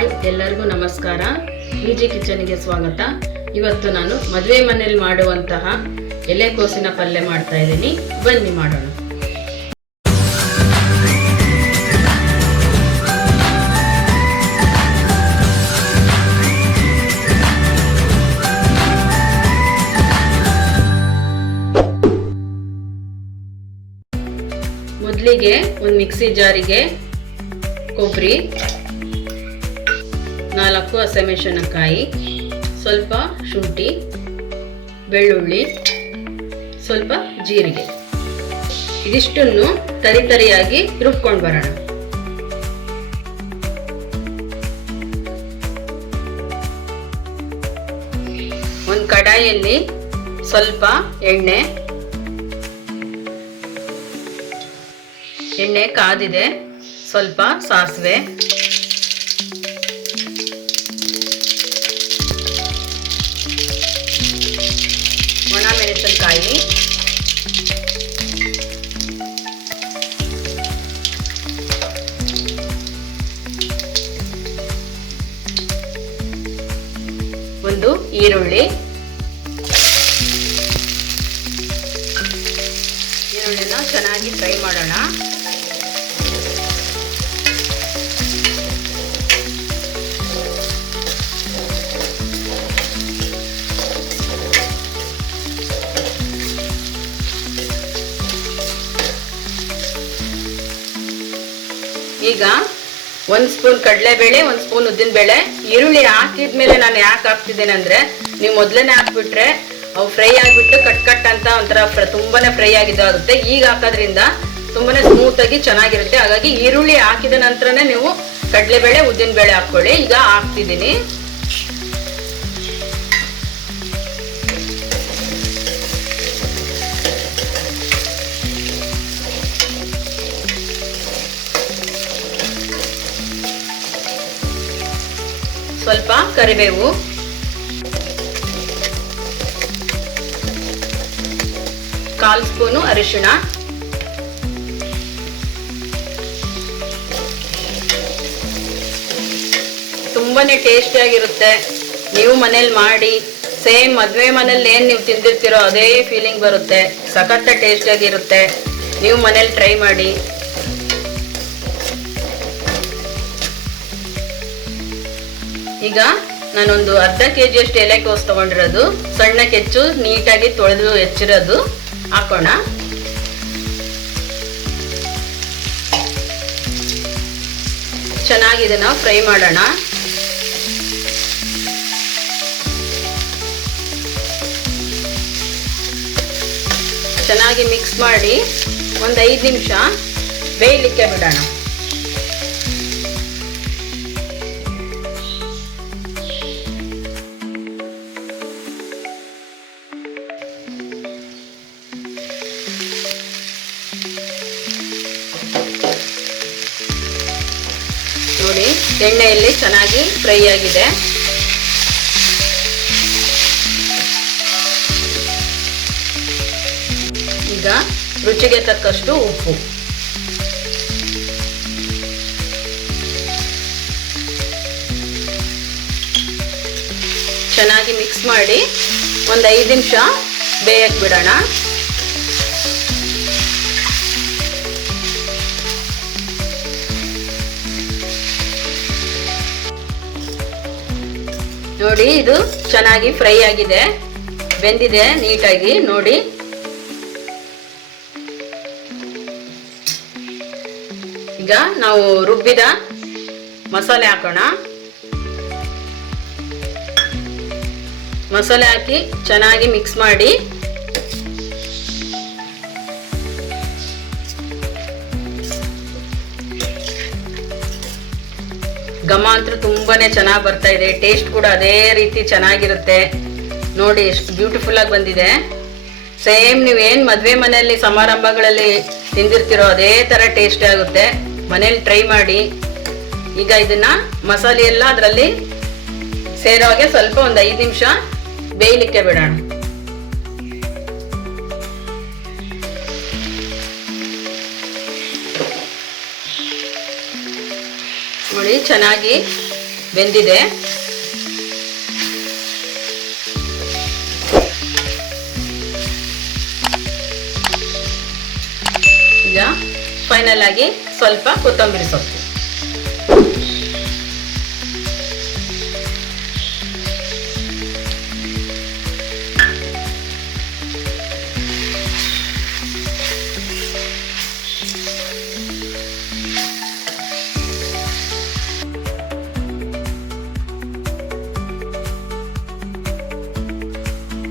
Hi, ಎಲ್ಲರಿಗೂ ನಮಸ್ಕಾರ. ವಿಜಿ ಕಿಚನ್ಗೆ ಸ್ವಾಗತ. ಇವತ್ತು ನಾನು ಮದುವೆ ಮನೆಯಲ್ಲಿ ಮಾಡುವಂತಹ ಎಲೆಕೋಸಿನ ಪಲ್ಯ ಮಾಡ್ತಾ ಇದ್ದೀನಿ. ಬನ್ನಿ ಮಾಡೋಣ. ಮೊದಲಿಗೆ ಒಂದು ಮಿಕ್ಸಿ ಜಾರಿಗೆ ಕೊಬ್ಬರಿ, 4 ಹಸಿಮೆಣಸಿನಕಾಯಿ, ಸ್ವಲ್ಪ ಶುಂಠಿ, ಬೆಳ್ಳುಳ್ಳಿ, ಸ್ವಲ್ಪ ಜೀರಿಗೆ, ಇದಿಷ್ಟನ್ನು ತರಿಯಾಗಿ ರುಬ್ಕೊಂಡು ಬರೋಣ. ಒಂದು ಕಡಾಯಿಯಲ್ಲಿ ಸ್ವಲ್ಪ ಎಣ್ಣೆ ಕಾದಿದೆ. ಸ್ವಲ್ಪ ಸಾಸಿವೆ, ಒಣಮೆಣಸಿನಕಾಯಿ, ಒಂದು ಈರುಳ್ಳಿನ ಚೆನ್ನಾಗಿ ಫ್ರೈ ಮಾಡೋಣ. ಈಗ 1 ಸ್ಪೂನ್ ಕಡಲೆಬೇಳೆ, 1 ಸ್ಪೂನ್ ಉದ್ದಿನಬೇಳೆ. ಈರುಳ್ಳಿ ಹಾಕಿದ್ಮೇಲೆ ನಾನು ಯಾಕೆ ಹಾಕ್ತಿದ್ದೇನೆ ಅಂದರೆ, ನೀವು ಮೊದಲನೇ ಹಾಕ್ಬಿಟ್ರೆ ಅವು ಫ್ರೈ ಆಗಿಬಿಟ್ಟು ಕಟ್ ಅಂತ ಒಂಥರ ತುಂಬಾನೇ ಫ್ರೈ ಆಗಿದ್ದಾಗುತ್ತೆ. ಈಗ ಹಾಕೋದ್ರಿಂದ ತುಂಬಾನೇ ಸ್ಮೂತಾಗಿ ಚೆನ್ನಾಗಿರುತ್ತೆ. ಹಾಗಾಗಿ ಈರುಳ್ಳಿ ಹಾಕಿದ ನಂತರನೇ ನೀವು ಕಡಲೆಬೇಳೆ, ಉದ್ದಿನಬೇಳೆ ಹಾಕ್ಕೊಳ್ಳಿ. ಈಗ ಹಾಕ್ತಿದ್ದೀನಿ. ಸ್ವಲ್ಪ ಕರಿಬೇವು, ಕಾಲು ಸ್ಪೂನು ಅರಿಶಿಣ, ತುಂಬಾನೇ ಟೇಸ್ಟಿಯಾಗಿರುತ್ತೆ. ನೀವು ಮನೇಲಿ ಮಾಡಿ ಸೇಮ್ ಮದುವೆ ಮನೇಲಿ ಏನು ನೀವು ತಿಂದಿರ್ತೀರೋ ಅದೇ ಫೀಲಿಂಗ್ ಬರುತ್ತೆ. ಸಖತ್ ಟೇಸ್ಟಿಯಾಗಿರುತ್ತೆ. ನೀವು ಮನೇಲಿ ಟ್ರೈ ಮಾಡಿ. ಈಗ ನಾನೊಂದು ಅರ್ಧ kg ಅಷ್ಟು ಎಲೆಕೋಸು ತಗೊಂಡಿರೋದು, ಸಣ್ಣ ಕೆಚ್ಚು ನೀಟಾಗಿ ತೊಳೆದು ಹೆಚ್ಚಿರೋದು ಹಾಕೋಣ. ಚೆನ್ನಾಗಿ ಇದನ್ನ ಫ್ರೈ ಮಾಡೋಣ. ಚೆನ್ನಾಗಿ ಮಿಕ್ಸ್ ಮಾಡಿ ಒಂದು 5 ನಿಮಿಷ ಬೇಯಲಿಕ್ಕೆ ಬಿಡೋಣ. ನೋಡಿ, ಎಣ್ಣೆಯಲ್ಲಿ ಚೆನ್ನಾಗಿ ಫ್ರೈ ಆಗಿದೆ. ಈಗ ರುಚಿಗೆ ತಕ್ಕಷ್ಟು ಉಪ್ಪು, ಚೆನ್ನಾಗಿ ಮಿಕ್ಸ್ ಮಾಡಿ ಒಂದು 5 ನಿಮಿಷ ಬೇಯಕ್ಕೆ ಬಿಡೋಣ. ನೋಡಿ, ಇದು ಚೆನ್ನಾಗಿ ಫ್ರೈ ಆಗಿದೆ, ಬೆಂದಿದೆ ನೀಟಾಗಿ. ನೋಡಿ, ಈಗ ನಾವು ರುಬ್ಬಿದ ಮಸಾಲೆ ಹಾಕೋಣ. ಮಸಾಲೆ ಹಾಕಿ ಚೆನ್ನಾಗಿ ಮಿಕ್ಸ್ ಮಾಡಿ ಘಮ ಅಂತೂ ತುಂಬಾನೇ ಚೆನ್ನಾಗಿ ಬರ್ತಾ ಇದೆ. ಟೇಸ್ಟ್ ಕೂಡ ಅದೇ ರೀತಿ ಚೆನ್ನಾಗಿರುತ್ತೆ. ನೋಡಿ ಎಷ್ಟು ಬ್ಯೂಟಿಫುಲ್ ಆಗಿ ಬಂದಿದೆ. ಸೇಮ್ ನೀವೇನು ಮದುವೆ ಮನೆಯಲ್ಲಿ ಸಮಾರಂಭಗಳಲ್ಲಿ ತಿಂದಿರ್ತಿರೋ ಅದೇ ಥರ ಟೇಸ್ಟ್ ಆಗುತ್ತೆ. ಮನೇಲಿ ಟ್ರೈ ಮಾಡಿ. ಈಗ ಇದನ್ನ ಮಸಾಲೆ ಎಲ್ಲ ಅದರಲ್ಲಿ ಸೇರೋ ಹಾಗೆ ಸ್ವಲ್ಪ ಒಂದು 5 ನಿಮಿಷ ಬೇಯಲಿಕ್ಕೆ ಬಿಡೋಣ. ನೋಡಿ, ಚೆನ್ನಾಗಿ ಬೆಂದಿದೆ. ಈಗ ಫೈನಲ್ ಆಗಿ ಸ್ವಲ್ಪ ಕೊತ್ತಂಬರಿ ಸೊಪ್ಪು.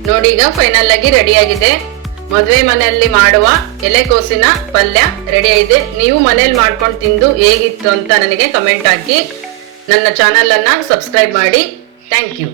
ನೋಡಿ ಈಗ ಫೈನಲ್ ಆಗಿ ರೆಡಿ ಆಗಿದೆ. ಮದುವೆ ಮನೆಯಲ್ಲಿ ಮಾಡುವ ಎಲೆಕೋಸಿನ ಪಲ್ಯ ರೆಡಿ ಆಗಿದೆ. ನೀವು ಮನೇಲಿ ಮಾಡ್ಕೊಂಡು ತಿಂದು ಹೇಗಿತ್ತು ಅಂತ ನನಗೆ ಕಮೆಂಟ್ ಹಾಕಿ. ನನ್ನ ಚಾನಲ್ ಅನ್ನ ಸಬ್ಸ್ಕ್ರೈಬ್ ಮಾಡಿ. Thank you.